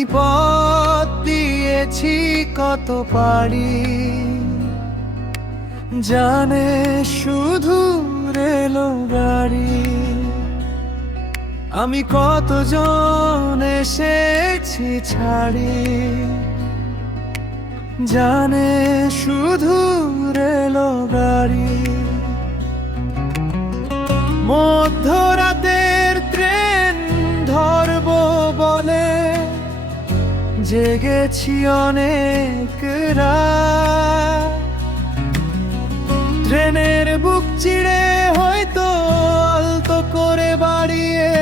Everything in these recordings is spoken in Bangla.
আমি পথ দিয়েছি কত পারি, জানে শুধু রেল গাড়ি। আমি কতজন এসেছি ছাড়ি, জানে শুধু রেল গাড়ি। মধ্যরাতের ট্রেন ধরবো বলে জেগেছি অনেক রাত। ট্রেনের বুক চিড়ে হয়তো আলতো করে বাড়িয়ে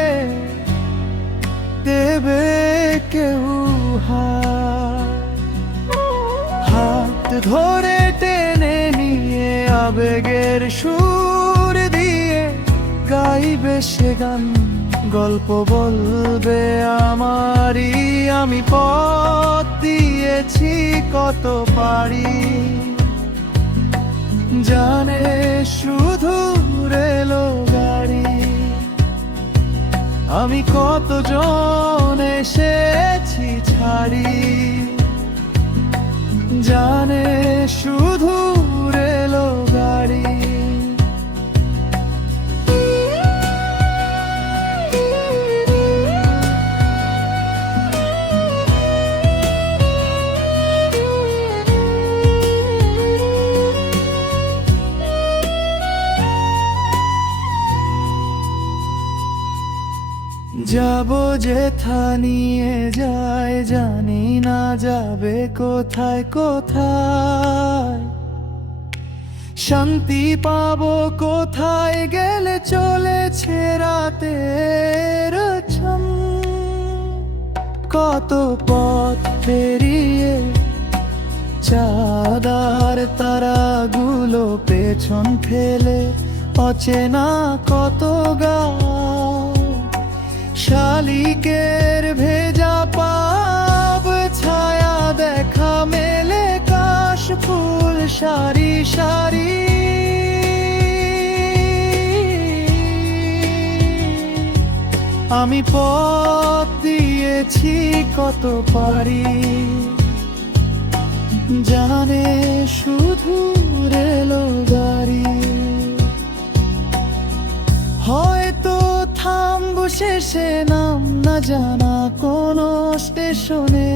দেবে কেউ হাত ধরে টেনে নিয়ে আবেগের সুর দিয়ে গাইবে সে গান, গল্প বলবে আমারই। আমি পথ দিয়েছি কত পারি, জানে শুধু রেল গাড়ি। আমি কতজন এসেছি ছাড়ি, জানে শুধু রেল গাড়ি। যাবো যেথা নিয়ে যায়, জানি না যাবে কোথায় কোথায়। শান্তি পাবো কোথায় গেলে চলেছে রাতের ছম। কত পথ পেরিয়ে চাঁদার তারাগুলো পেছন ফেলে অচেনা কত গাঁ। শালিকের ভেজা পাব ছায়া দেখা মেলে কাশ ফুল সারি সারি। আমি পথ দিয়েছি কত পারি, জানে শুধু রেল গাড়ি। হয়তো থামবো শেষে নাম না জানা কোনো স্টেশনে।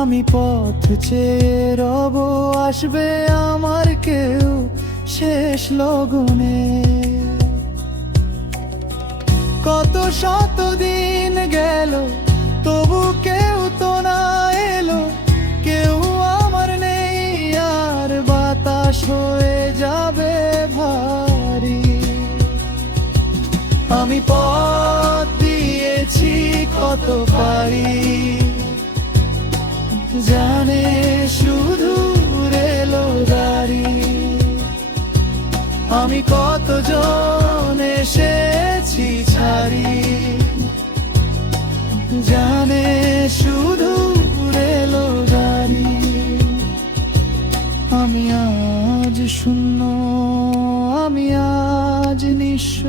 আমি পথ চেয়ে রব, আসবে আমার কেউ শেষ লগনে। কত শত দিন গেল তবু কেউ তো না এলো, কেউ আমার নেই আর বাতাস হয়ে যাবে ভারী। আমি পথ দিয়েছি কত পারি, জানে শুধু রেল গাড়ি। আমি কতজন এসেছি ছাড়ি, জানে শুধু রেল গাড়ি। আমি আজ শূন্য, আমি আজ নিঃস্ব,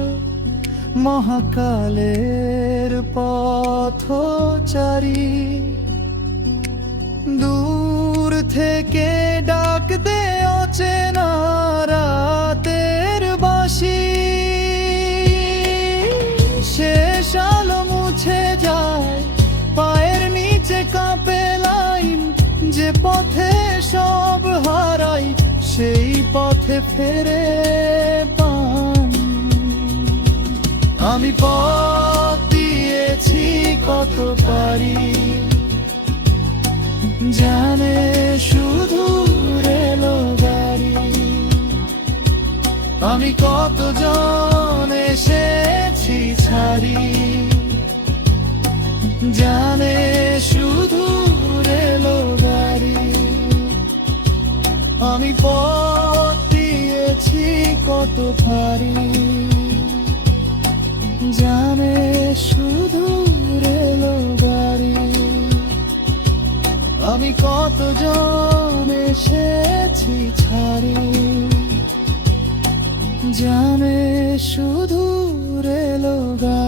মহাকালের পথচারী। দূর থেকে ডাক দে অচেনা রাতের বাঁশি। শেষ আলো মুছে যায় পায়ের নিচে কাঁপে লাইন। যে পথে সব হারাই সেই পথে ফেরে পান। আমি পথ দিয়েছি কত পারি, জানে শুধু রেল গাড়ি। আমি কতজন এসেছি ছাড়ি, জানে শুধু রেল গাড়ি। আমি পথ দিয়েছি কত পারি, জানে শুধু রেল গাড়ি। আমি কতজন এসেছি ছাড়ি, জানে শুধু রেল গাড়ি।